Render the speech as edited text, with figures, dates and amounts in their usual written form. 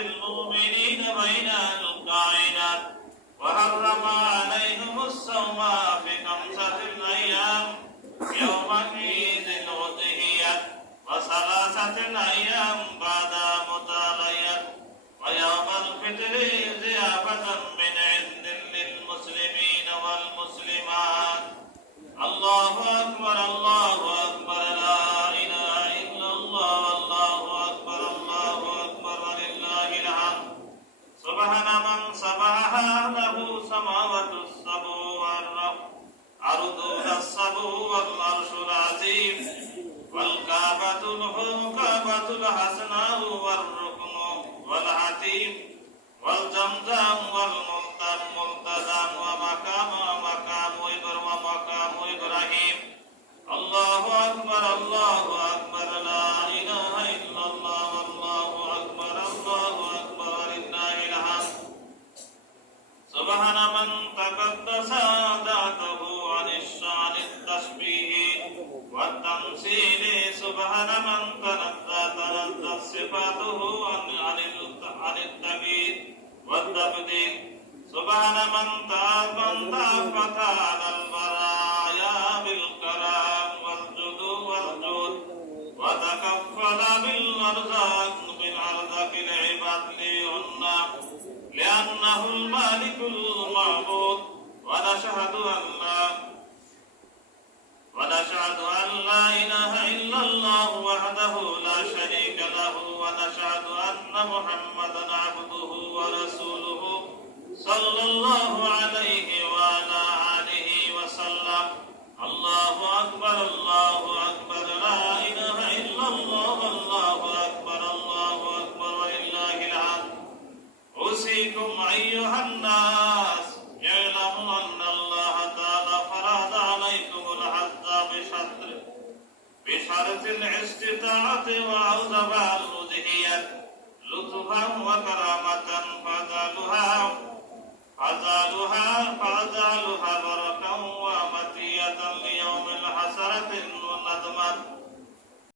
المؤمنين بين القاعدات وحرم عليهم الصوم في 5 أيام يوم عيد الأضحية و3 أيام بعد متالية ويوم الفطر ضيافة من عند للمسلمين والمسلمات. الله أكبر الله أكبر لا إله إلا الله الله أكبر ولله الحمد. سبحان من سبح له سماوات السبع والأرض السبع والعرش العظيم والكعبة الحسناء والركن والحتيم والزمزم والملتزم ومقام إبراهيم. الله أكبر لا إله إلا الله الله أكبر ولله الحمد. سبحان من تقدس ذاته عن الشان التشبيه والتمثيل. سبحان من تنزه صفاته عن التبديل والتبديل. سبحان من تافت على البرايا بالكرم والجود وتكفل بالأرزاق العباد لأنه المالك المعبود. ونشهد أن لا إله إلا الله وحده لا شريك له ونشهد أن محمدا عبده ورسوله صلى الله عليه وعلى آله وسلم. الله أكبر لا إله إلا الله الله أكبر ولله الحمد. أوصيكم أيها الناس اعلموا أن الله تعالى فرض عليكم الحج بشرط الاستطاعة وأوجب الأضحية لطفا وكرامة فزادها